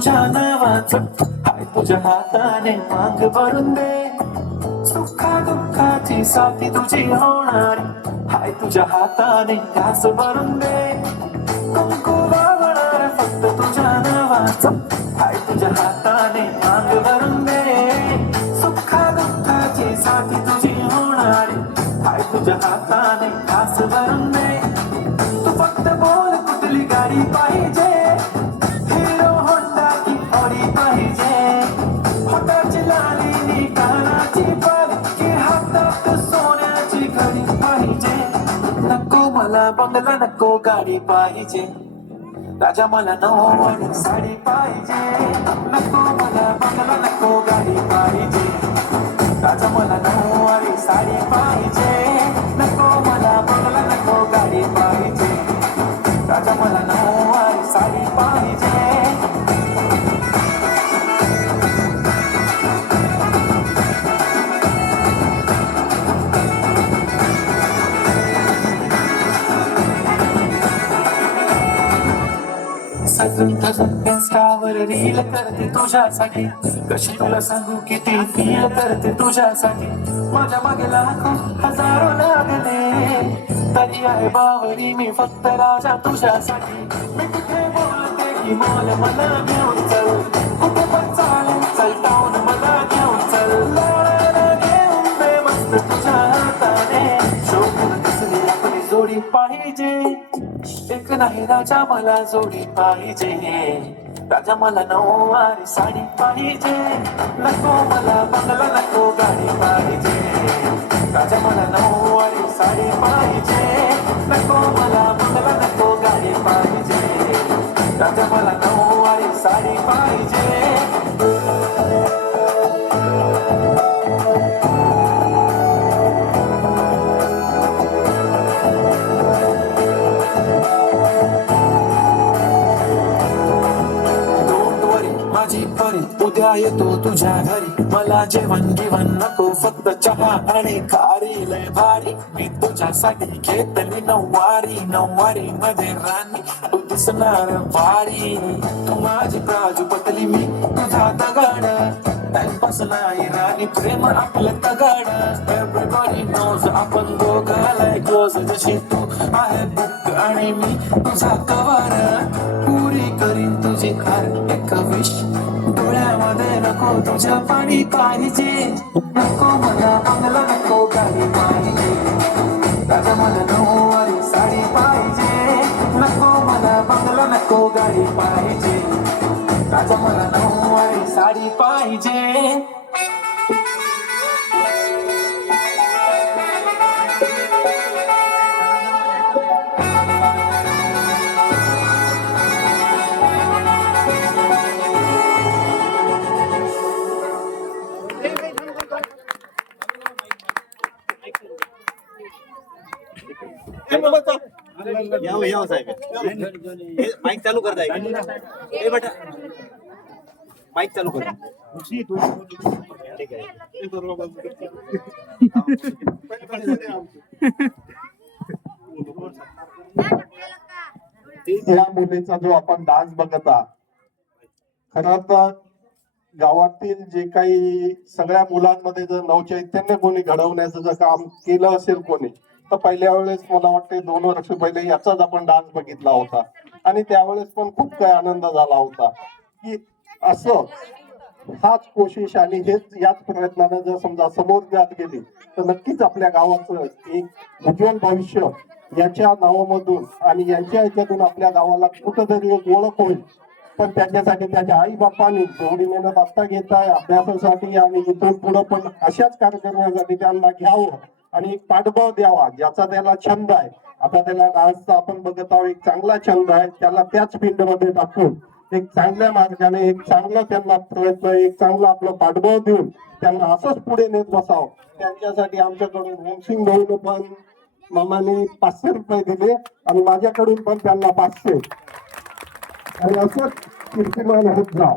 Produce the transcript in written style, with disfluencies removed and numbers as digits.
तुझ्या नावाचं, हाय तुझ्या हाताने मांग भरून दे. सुखा दुःखाची साथी तुझी होणार, हाय तुझ्या हाताने घास भरून दे. कुंकू लावणार फक्त तुझ्या नावाचं, हाय तुझ्या हाताने मांग भरून दे. सुखा दुःखाची साथी तुझी होणार, हाय तुझ्या हाताने घास भरून दे. तू फक्त बोल कुठली गाडी पाहिजे, हिरो होंडा की ऑडी पाहिजे. होटाची लाली कानाची बाल की हातात सोन्याची घडी पाहिजे. नको मला बंगला नको गाडी पाहिजे, राजा मला नऊवारी साडी पाहिजे. नको मला बंगला नको गाडी पाहिजे, राजा मला नऊवारी साडी पाहिजे. नको मला बंगला नको गाडी पाहिजे, राजा मला नऊवारी साडी पाहिजे. सजून सजून इन्स्टावर रील करते तुझ्यासाठी, कशी तुला सांगू किती फील करते तुझ्यासाठी. माझ्या मागे लाखो हजारो लागले, तरी आहे बावरी मी फक्त राजा तुझ्यासाठी. मी कुठे बोलते की मोल मला घेऊन चल, कुठे पण चालेल चल टाऊन मला घेऊन चल. लाडाला घेऊन दे मस्त तुझ्या हाताने, शोभून दिसली आपली जोडी पाहिजे. एक नाही राजा मला जोडी पाहिजे, राजा मला नऊवारी साडी पाहिजे. नको मला बंगला नको गाडी पाहिजे, राजा मला नऊवारी साडी पाहिजे. नको मला बंगला नको गाडी पाहिजे, राजा मला नऊवारी साडी पाहिजे. माझी परी उद्या येतो तुझ्या घरी, मला जेवण गिवण नको फक्त चहा आणि खारी. लय भारी मी तुझ्यासाठी घेतली नऊवारी, नऊवारी मध्ये राणी तू दिसणार भारी. तू माझी प्राजू पतली मी तुझा दगड, टाइमपास नाही राणी प्रेम आपलं तगड. एव्हरीबडी नोज आपण दोघं लय क्लोज, जशी तू आहे बुक आणि मी तुझा कवर. पुरी करीन तुझी हर एक विश, डोळ्यामध्ये नको तुझ्या पाणी पाहिजे. नको मला बंगला नको गाडी पाहिजे, राजा मला नऊवारी साडी पाहिजे. नको मला बंगला नको गाडी पाहिजे, राजा मला नऊवारी साडी पाहिजे. याव साहेब, माईक चालू करताय बेटा, माईक चालू कर. या मुलीचा जो आपण डान्स बघत आहात, खरं तर गावातील जे काही सगळ्या मुलांमध्ये जर नवचैतन्य कोणी घडवण्याचं जर काम केलं असेल कोणी, तर पहिल्या वेळेस मला वाटते 2 वर्ष पहिले याचाच आपण डान्स बघितला होता. आणि त्यावेळेस पण खूप काही आनंद झाला होता की असं हाच कोशिश आणि हेच याच प्रयत्नाने जर समजा समोर जात गेली तर नक्कीच आपल्या गावाचं एक उज्ज्वल भविष्य याच्या नावामधून आणि यांच्या ह्याच्यातून आपल्या गावाला कुठंतरी एक ओळख होईल. पण त्याच्यासाठी त्याच्या आई बापांनी जेवढी मेहनत आता घेत आहे अभ्यासासाठी आणि इथून पुढे पण अशाच कार्यक्रमासाठी त्यांना घ्यावं आणि एक पाठबळ द्यावा, ज्याचा त्याला छंद आहे. आता त्याला डान्सचा आपण बघत आहोत, एक चांगला छंद आहे, त्याला त्याच फील्ड मध्ये टाकून एक चांगल्या मार्गाने एक चांगलं त्यांना प्रयत्न, एक चांगलं आपलं पाठबळ देऊन त्यांना असंच पुढे नेत बसावं. त्यांच्यासाठी आमच्याकडून भीमसिंग भाऊन पण मामाने 500 रुपये दिले आणि माझ्याकडून पण त्यांना 500, आणि असंच कीर्तिमान होत जाव.